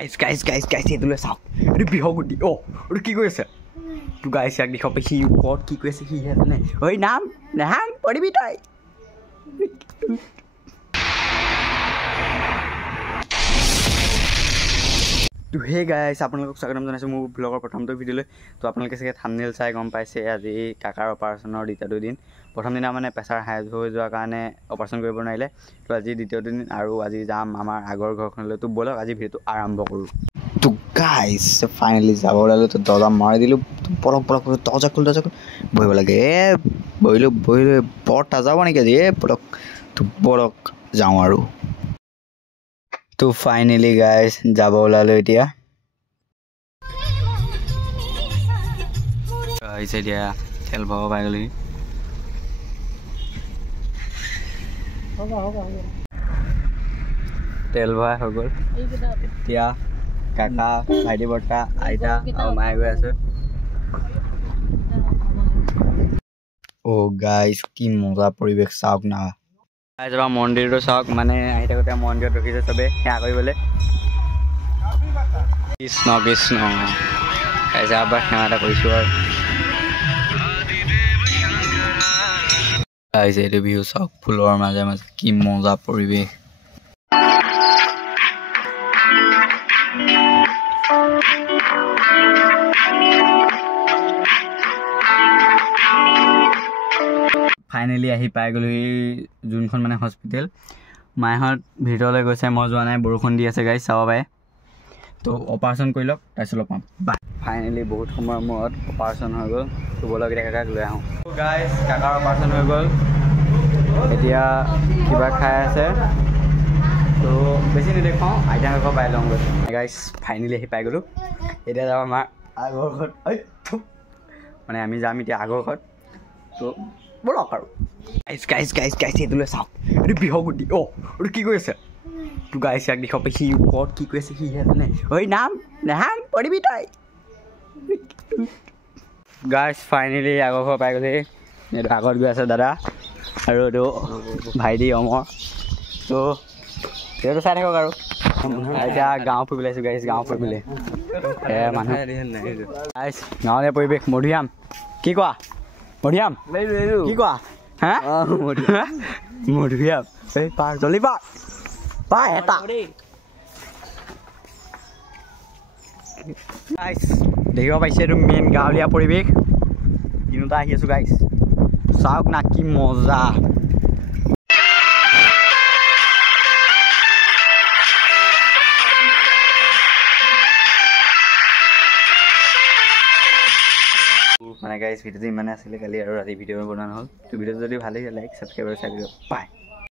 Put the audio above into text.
Guys, itu lo sao? Ini bihau gudi. Oh, udah ki gue sih. Tu guys yang di kopi hiu pot ki gue sih hiu nih. Oi nam, nahang, podi bitai. তো হে গাইছ আপোনালোকক স্বাগতম জনাইছোঁ মোৰ ব্লগৰ প্ৰথমটো ভিডিঅ'লৈ। তো আপোনালোকে চাগে থাম্বনেইল চাই গম পাইছে আজি কাকাৰ অপাৰেশ্যনৰ দ্বিতীয়টো দিন। প্ৰথম দিনা মানে প্ৰেছাৰ হাই হৈ যোৱাৰ কাৰণে অপাৰেশ্যন কৰিব নোৱাৰিলে। তো আজি দ্বিতীয় দিন আৰু আজি যাম আমাৰ আগৰ ঘৰখনলৈ। তো ব'লক আজি ভিডিঅ'টো আৰম্ভ কৰোঁ। তো গাইছ ফাইনেলি যাব ওলালোঁ। তো দৰ্জা মাৰি দিলোঁ। পলক দৰ্জা খোল বহিব লাগে। বহিলোঁ বৰ তাজা হ'ব নেকি আজি পলক। তো ব'লক যাওঁ আৰু। তো ফাইনেলি গাইছ যাব ওলালোঁ এতিয়া। আহিছে এতিয়া তেল ভৰাব পাই গ'লি। তেল ভৰাই হৈ গ'ল। এতিয়া কাকা ভাইটি বৰ্তা আইতা আৰু মায়ে গৈ আছে। অ' গাইছ কি মজা পৰিৱেশ চাওক না। যাবা মন্দিৰটো চাওক মানে আহি থাকোঁতে মন্দিৰত ৰখিছে চবে সেৱা কৰিবলৈ। কৃষ্ণ কৃষ্ণ যাৰ পৰা সেৱা এটা কৰিছোঁ আৰু আহিছে এইটো বিহু চাওক ফুলৰ মাজে মাজে কি মজা পৰিৱেশ। ফাইনেলি আহি পাই গ'লোহি যোনখন মানে হস্পিটেল। মাইহঁত ভিতৰলৈ গৈছে, মই যোৱা নাই, বৰষুণ দি আছে গাইছ চাব পাৰে। তো অপাৰেশ্যন কৰি লওক তাৰপিছত লগ পাম বাই। ফাইনেলি বহুত সময়ৰ মূৰত অপাৰেশ্যন হৈ গ'ল। তো ব'লক এতিয়া কাকাক লৈ আহোঁ। গাইছ কাকাৰ অপাৰেশ্যন হৈ গ'ল। এতিয়া কিবা খাই আছে। তো বেছি নেদেখাওঁ আইতাৰ ঘৰ পাই লওঁগৈ। গাইছ ফাইনেলি আহি পাই গ'লোঁ। এতিয়া যাওঁ আমাৰ আগৰ ঘৰত। মানে আমি যাম এতিয়া আগৰ ঘৰত। তো ব'লক আৰু গাইছ এইটো লৈ চাওক। এইটো বিহু গুটি। অ' এইটো কি কৰি আছে? তো গাইছ ইয়াক দেখক সিও ওপৰত কি কৰি আছে সিহে জানে। ঐ নাম নাহাং পৰি বিতাই। গাইছ ফাইনেলি আগৰ ঘৰ পাই গ'লেহি। এইটো আগত গৈ আছে দাদা আৰু এইটো ভাইটি অমৰ। তো সেইটো চাই থাকক আৰু এতিয়া গাঁও ফুৰিবলৈ আহিছোঁ গাইছ। গাঁও ফুৰিবলৈ মানুহ গাইছ গাঁৱলীয়া পৰিৱেশ মধুৰিআম কি কোৱা? মধুৰিআম কি কোৱা? হা মধুৰিআম এই পাৰ জলদি পাৰ এটা গাইছ দেখিব পাইছে এইটো মেইন গাঁৱলীয়া পৰিৱেশ। তিনিওটা আহি আছোঁ গাইছ চাওক না কি মজা। মানে গাইছ ভিডিঅ'টো ইমানে আছিলে কালি আৰু ৰাতি ভিডিঅ' বনোৱা নহ'ল। তো ভিডিঅ'টো যদি ভালেই লাইক ছাবস্ক্ৰাইব আৰু চাই দিব পাই।